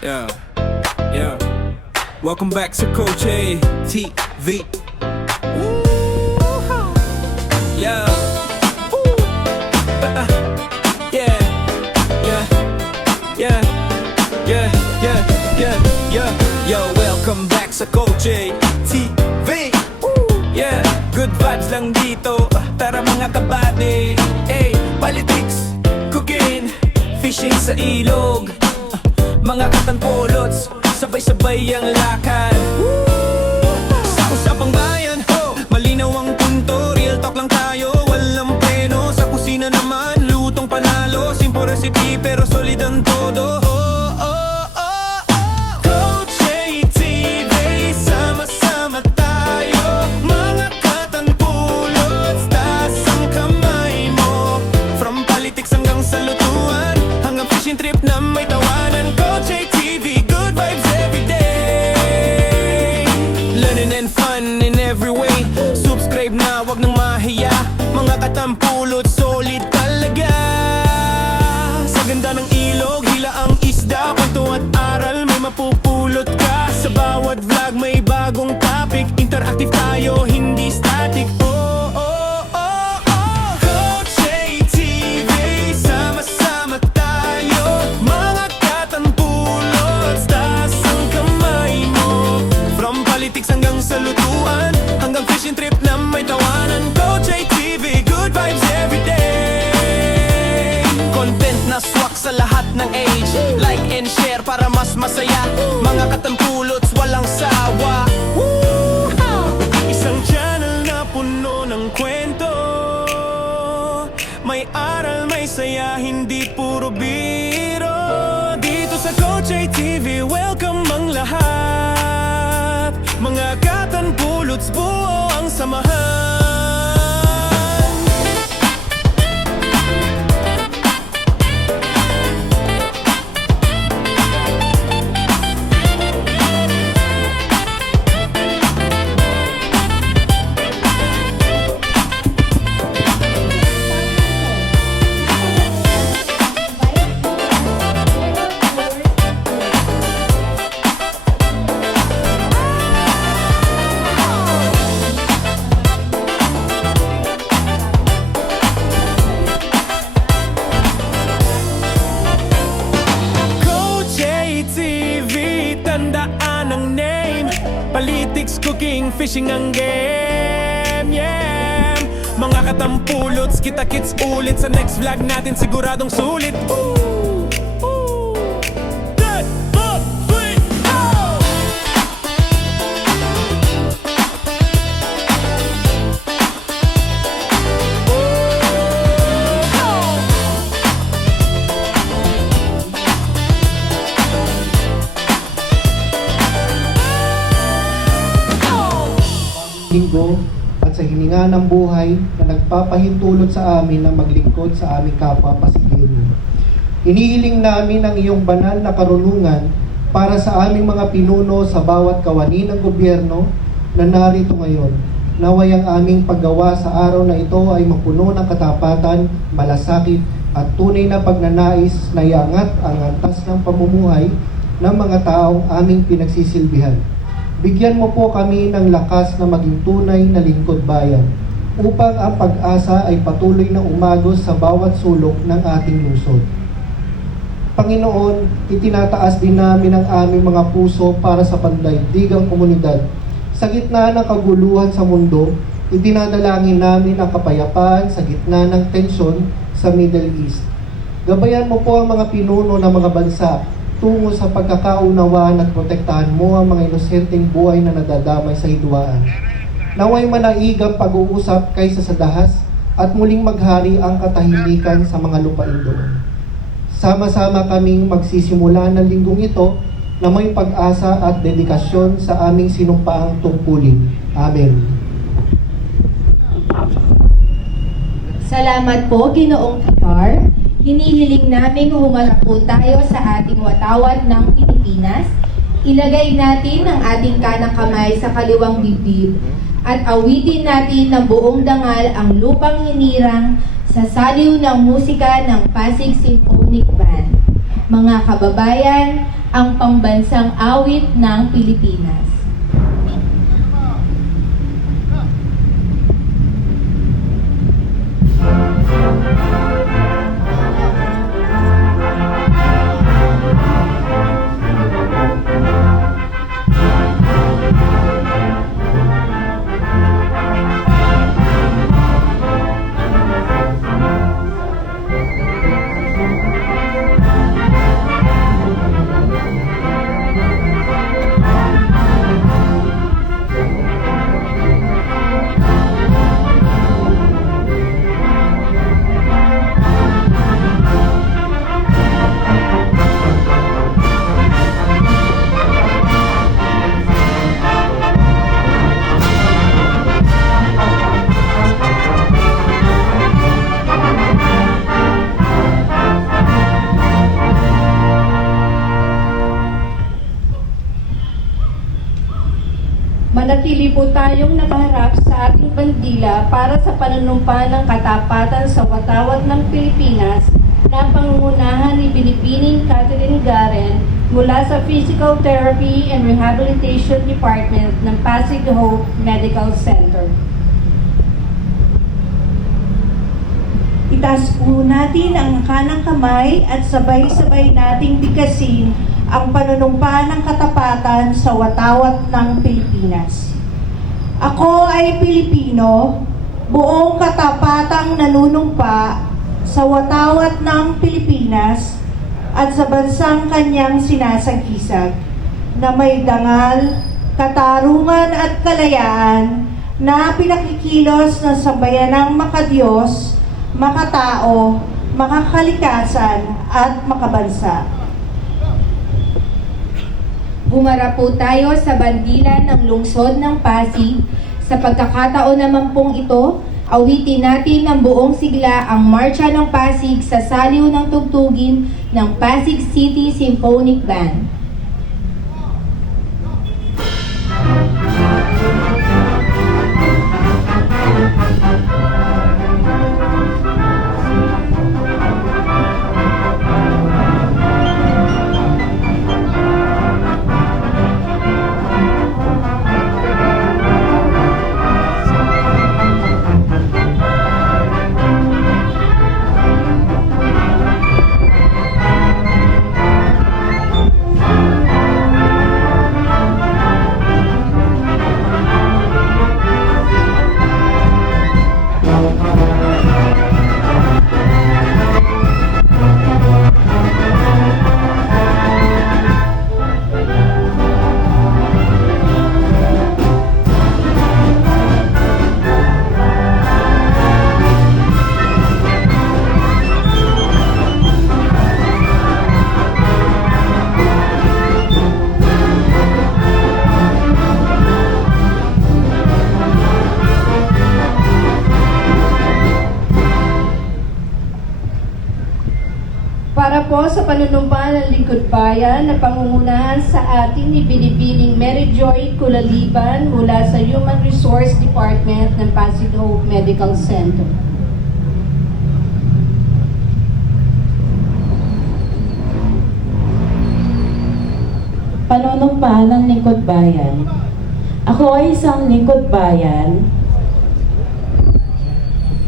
Yeah, yeah. Welcome back to Coach A TV. Yeah. Yeah. Yeah. Yeah. Yeah. Yeah. Yeah. Yeah. Yo, welcome back sa Coach A TV. Yeah. Good vibes lang dito. Tara mga kabady. Hey, politics, cooking, fishing sa ilog. Mga katanpolots, sabay-sabay ang lakad. Sa usapang bayan, malinaw ang punto. Real talk lang tayo, walang preno. Sa kusina naman, lutong panalo. Simple recipe pero solid ang todo. Coach A TV, sama-sama tayo. Mga katanpolots, taas ang kamay mo. From politics hanggang sa lutuan, hanggang fishing trip na may tawanan. Coach A TV, good vibes every day. Learning and fun in every way. Subscribe na, wag nang mahiya. Mga katampulot, solid talaga. Sa ganda ng ilog, hila ang isda. Kwento at aral, may mapupulot ka. Sa bawat vlog, may bagong topic. Interactive tayo, hindi static. Coach A TV, sama-sama tayo. Mga katanpulots, taas ang kamay mo. From politics hanggang sa lutuan, hanggang fishing trip na may tawanan. Coach A TV, good vibes every day. Content na swak sa lahat ng age. Like and share para mas masaya. Mga katanpulots, walang sawa. Isang channel na puno ng kwento. May aral, may saya, hindi puro biro. Dito sa Coach A TV, welcome ang lahat. Mga katanpulots, buo ang samahan. Tandaan ang name. Politics, cooking, fishing ang game. Yeah. Mga katampulots, kita-kits ulit. Sa next vlog natin siguradong sulit. Good, good, sweet, go! Linggo at sa hininga ng buhay na nagpapahintulot sa amin na maglingkod sa aming kapwa Pasigleño. Inihiling namin ang iyong banal na karunungan para sa aming mga pinuno sa bawat kawani ng gobyerno na narito ngayon. Naway ang aming paggawa sa araw na ito ay mapuno ng katapatan, malasakit at tunay na pagnanais na iangat ang antas ng pamumuhay ng mga taong aming pinagsisilbihan. Bigyan mo po kami ng lakas na maging tunay na lingkod bayan upang ang pag-asa ay patuloy na umagos sa bawat sulok ng ating lungsod. Panginoon, itinataas din namin ang aming mga puso para sa pandaigdigang komunidad. Sa gitna ng kaguluhan sa mundo, idinadalangin namin ang kapayapaan sa gitna ng tensyon sa Middle East. Gabayan mo po ang mga pinuno ng mga bansa tungo sa pagkakaunawaan at protektahan mo ang mga inosenteng buhay na nadadamay sa hidwaan. Naway manaigang pag-uusap kaysa sa dahas at muling maghari ang katahimikan sa mga lupain doon. Sama-sama kaming magsisimula ng linggong ito na may pag-asa at dedikasyon sa aming sinumpaang tungkulin. Amen. Salamat po, Ginoong Picar. Hinihiling naming humarap po tayo sa ating watawat ng Pilipinas. Ilagay natin ang ating kanang kamay sa kaliwang bibig at awitin natin ng buong dangal ang lupang hinirang sa saliw ng musika ng Pasig Symphonic Band. Mga kababayan, ang pambansang awit ng Pilipinas. Manatili po tayong nakaharap sa ating bandila para sa panunumpa ng katapatan sa watawat ng Pilipinas na pangungunahan ni Binibining Catherine Garen mula sa Physical Therapy and Rehabilitation Department ng Pasig Hope Medical Center. Itaas po natin ang kanang kamay at sabay-sabay nating bigkasin ang panunumpa ng katapatan sa watawat ng Pilipinas. Ako ay Pilipino, buong katapatang nanunumpa sa watawat ng Pilipinas at sa bansang kanyang sinasangkisag, na may dangal, katarungan at kalayaan na pinakikilos ng sambayanang makadiyos, makatao, makakalikasan at makabansa. Humarap po tayo sa bandila ng lungsod ng Pasig. Sa pagkakataon naman pong ito, awitin natin ng buong sigla ang Marcha ng Pasig sa saliw ng tugtugin ng Pasig City Symphonic Band. Para po sa panunumpa ng Lingkod Bayan na pangungunahan sa atin ni Binibining Mary Joy Kulaliban mula sa Human Resource Department ng Pasig Hope Medical Center. Panunumpa ng Lingkod Bayan. Ako ay isang Lingkod Bayan.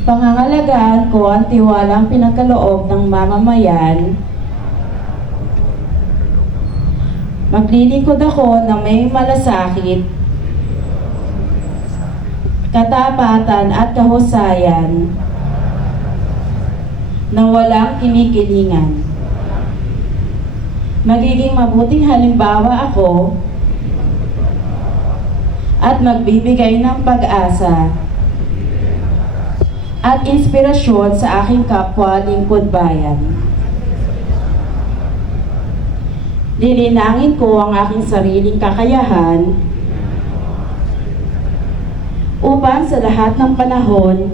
Pangangalagaan ko ang tiwalang pinagkaloob ng mamamayan. Maglilingkod ako ng may malasakit, katapatan at kahusayan na walang kinikilingan. Magiging mabuting halimbawa ako at magbibigay ng pag-asa at inspirasyon sa aking kapwa lingkod bayan. Lilinangin ko ang aking sariling kakayahan upang sa lahat ng panahon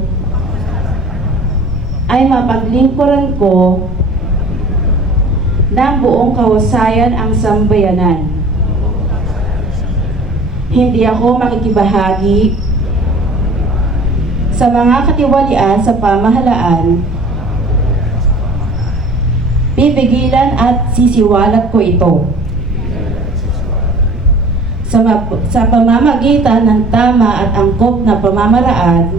ay mapaglingkuran ko ng buong kahusayan ang sambayanan. Hindi ako makikibahagi sa mga katiwalian sa pamahalaan. Pipigilan at sisiwalat ko ito. sa pamamagitan ng tama at angkop na pamamaraan,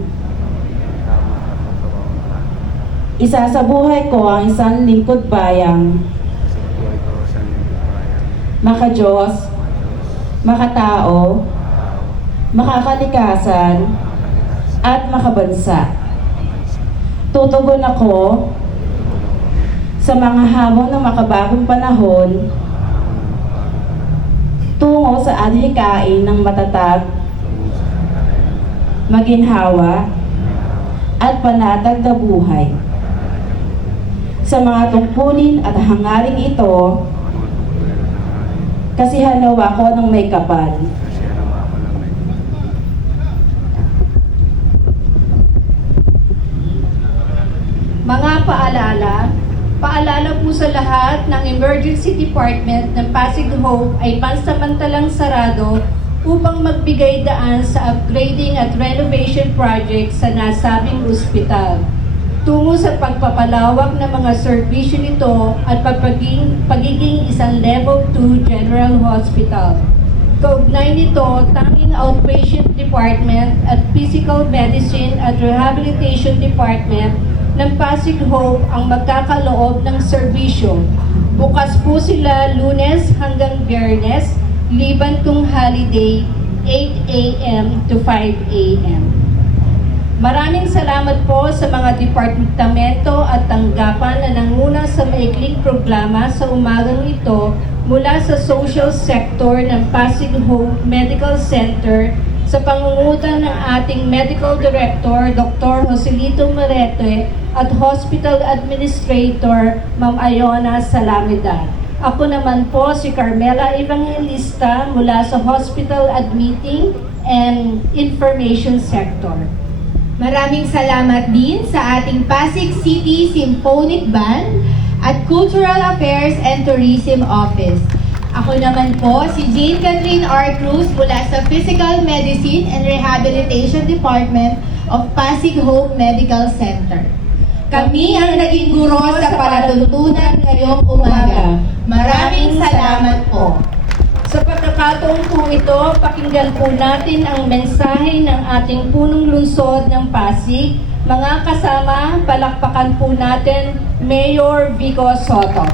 isasabuhay ko ang isang lingkod bayang maka-Diyos, makatao, makakalikasan, at makabansa. Tutugon ako sa mga hamon ng makabagong panahon tungo sa adhikain ng matatag, maginhawa, at panatag na buhay. Sa mga tungkulin at hangaring ito, kasihanaw ako ng may kapal. Mga paalala po sa lahat ng Emergency Department ng Pasig Hope ay pansamantalang sarado upang magbigay daan sa upgrading at renovation project sa nasabing ospital. Tungo sa pagpapalawak ng mga serbisyo nito at pagiging isang Level 2 General Hospital. Kaugnay nito, tanging outpatient department at physical medicine at rehabilitation department ng Pasig Hope ang magkakaloob ng serbisyo. Bukas po sila Lunes hanggang Biyernes, liban kung holiday, 8 a.m. to 5 a.m. Maraming salamat po sa mga departamento at tanggapan na nanguna sa maikling programa sa umagang ito mula sa social sector ng Pasig Hope Medical Center sa pangunguna ng ating Medical Director, Dr. Joselito Marete, at Hospital Administrator, Ma'am Iona Salameda. Ako naman po si Carmela Evangelista mula sa Hospital Admitting and Information Sector. Maraming salamat din sa ating Pasig City Symphonic Band at Cultural Affairs and Tourism Office. Ako naman po si Jane Catherine R. Cruz mula sa Physical Medicine and Rehabilitation Department of Pasig Hope Medical Center. Kami ang naging guro sa palatuntunan ngayong umaga. Maraming salamat po. Sa pagkakataon po ito, pakinggan po natin ang mensahe ng ating punong lungsod ng Pasig. Mga kasama, palakpakan po natin Mayor Vico Soto.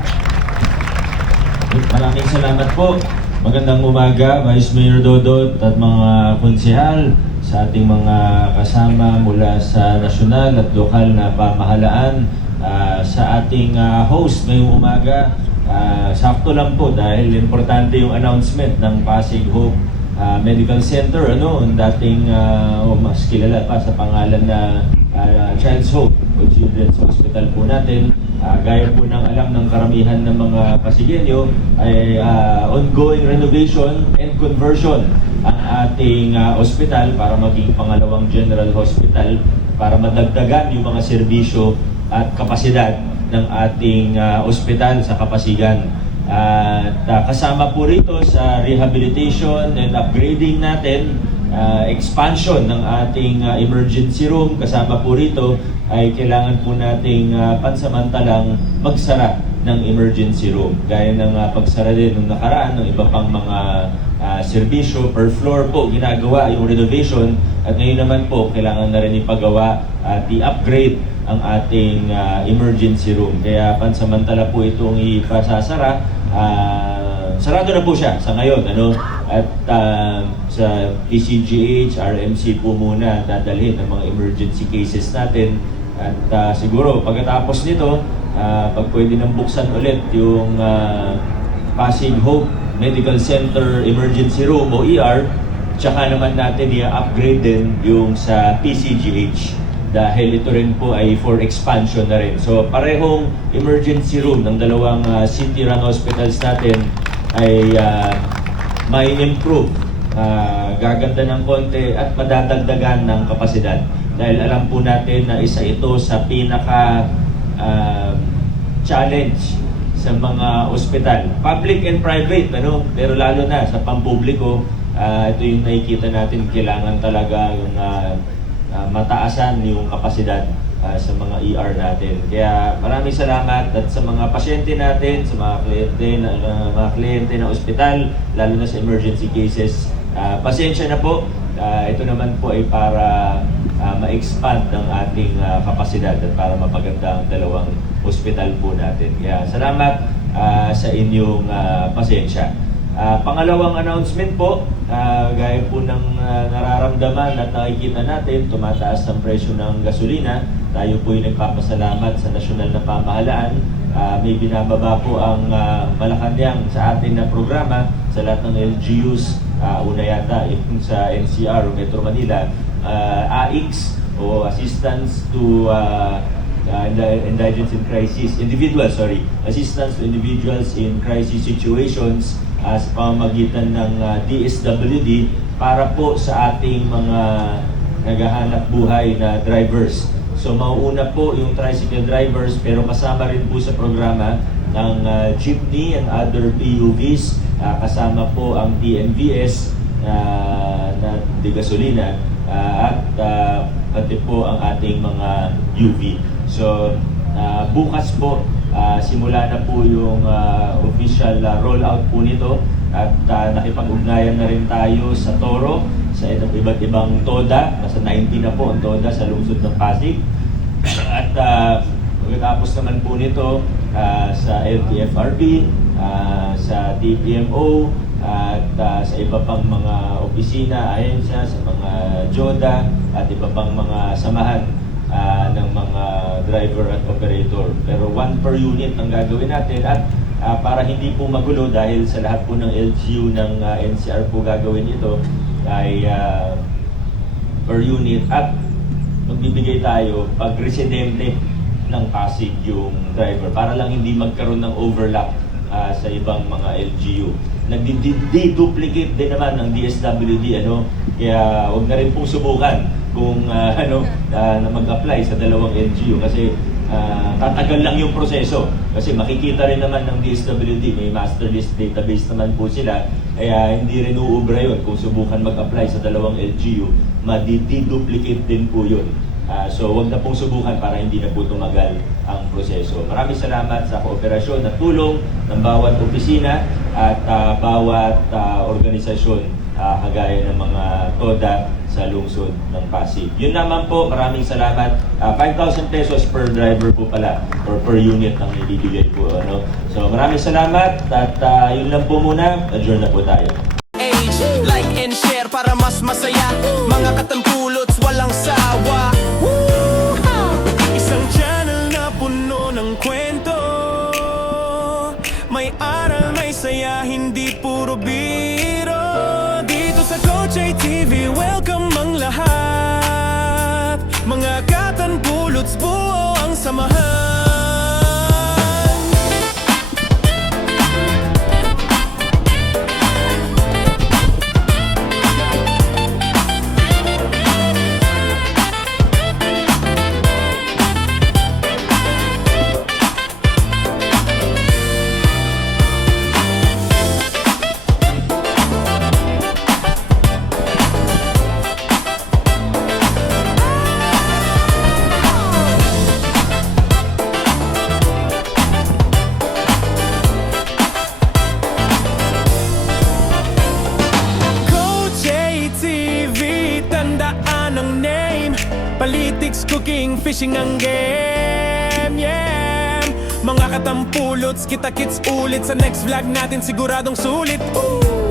Maraming salamat po. Magandang umaga, Vice Mayor Dodot at mga konsehal, sa ating mga kasama mula sa nasyonal at lokal na pamahalaan, sa ating host ngayong umaga. Sakto lang po dahil importante yung announcement ng Pasig Hope Medical Center, ang dating mas kilala pa sa pangalan na Child's Hope o Children's Hospital po natin. Gaya po ng alam ng karamihan ng mga Pasigenyo ay ongoing renovation and conversion ang ating ospital para maging pangalawang general hospital para madagdagan yung mga serbisyo at kapasidad ng ating ospital sa Kapasigan. At kasama po rito sa rehabilitation and upgrading natin, expansion ng ating emergency room, kasama po rito ay kailangan po nating pansamantalang magsara ng emergency room. Gaya ng pagsara din ng nakaraan ng iba pang mga serbisyo per floor po ginagawa yung renovation, at ngayon naman po kailangan na rin ipagawa at i-upgrade ang ating emergency room. Kaya pansamantala po itong ipasasara. Sarado na po siya sa ngayon, at sa PCGH, RMC po muna dadalhin ang mga emergency cases natin. At siguro pagkatapos nito, pag pwede nang buksan ulit yung Pasig Hope Medical Center Emergency Room o ER, tsaka naman natin i-upgrade din yung sa PCGH dahil ito rin po ay for expansion na rin. So parehong emergency room ng dalawang city-run hospitals natin ay may improve, gaganda ng konti at madadagdagan ng kapasidad. Dahil alam po natin na isa ito sa pinaka challenge sa mga ospital, public and private, pero lalo na sa pampubliko, ito yung nakikita natin, kailangan talaga yung mataasan yung kapasidad sa mga ER natin. Kaya maraming salamat at sa mga pasyente natin, sa mga kliyente ng ospital, lalo na sa emergency cases. Pasensya na po. Ito naman po ay para ma-expand ang ating kapasidad at para mapaganda ang dalawang ospital po natin. Kaya salamat sa inyong pasensya. Pangalawang announcement po, gaya po ng nararamdaman at nakikita natin, tumataas ang presyo ng gasolina. Tayo po ay nagpapasalamat sa nasyonal na pamahalaan. May binababa po ang Malacanang sa atin na programa sa lahat ng LGUs. Una yata yung sa NCR o Metro Manila, AICS o Assistance to Indigents in Crisis, Assistance to Individuals in Crisis Situations sa pamamagitan ng DSWD para po sa ating mga naghahanap buhay na drivers. So mauuna po yung tricycle drivers pero kasama rin po sa programa ng jeepney and other PUVs, kasama po ang TNVS na de gasolina at pati po ang ating mga UV. So bukas po simula na po yung official rollout po nito at nakipag-ugnayan na rin tayo sa Toro, sa iba't ibang TODA. Nasa 90 na po ang TODA sa lungsod ng Pasig. At pagkatapos naman po nito sa LTFRB, sa TPMO, at sa iba pang mga opisina, ahensya, sa mga JODA, at iba pang mga samahan ng mga driver at operator. Pero 1 per unit ang gagawin natin at para hindi po magulo dahil sa lahat po ng LGU ng NCR po gagawin ito ay per unit at magbibigay tayo pag residente ng Pasig yung driver para lang hindi magkaroon ng overlap sa ibang mga LGU. Nagdi-duplicate din naman ng DSWD, kaya wag na rin pong subukan kung na mag-apply sa dalawang LGU kasi tatagal lang yung proseso kasi makikita rin naman ng DSWD, may master list database naman po sila, kaya hindi rin uubra yun kung subukan mag-apply sa dalawang LGU, madi-duplicate din po yun. So wag na pong subukan para hindi na po tumagal ang proseso. Maraming salamat sa kooperasyon at tulong ng bawat opisina at bawat organisasyon kagaya ng mga TODA sa lungsod ng Pasig. Yun naman po, maraming salamat. 5,000 pesos per driver po pala or per unit ang ibibigay po. So maraming salamat at yun lang po muna. Adjourn na po tayo. Age, like and share para mas masaya. Mga katampulots walang sawa. Woo! Isang channel na puno ng kwento. May aral, may saya, hindi puro biro. Dito sa Koche TV, welcome ang lahat. Mga katampulots, buo ang samahan. Politics, cooking, fishing ang game, yeah. Mga katampulots, kita-kits ulit sa next vlog natin, siguradong sulit. Ooh.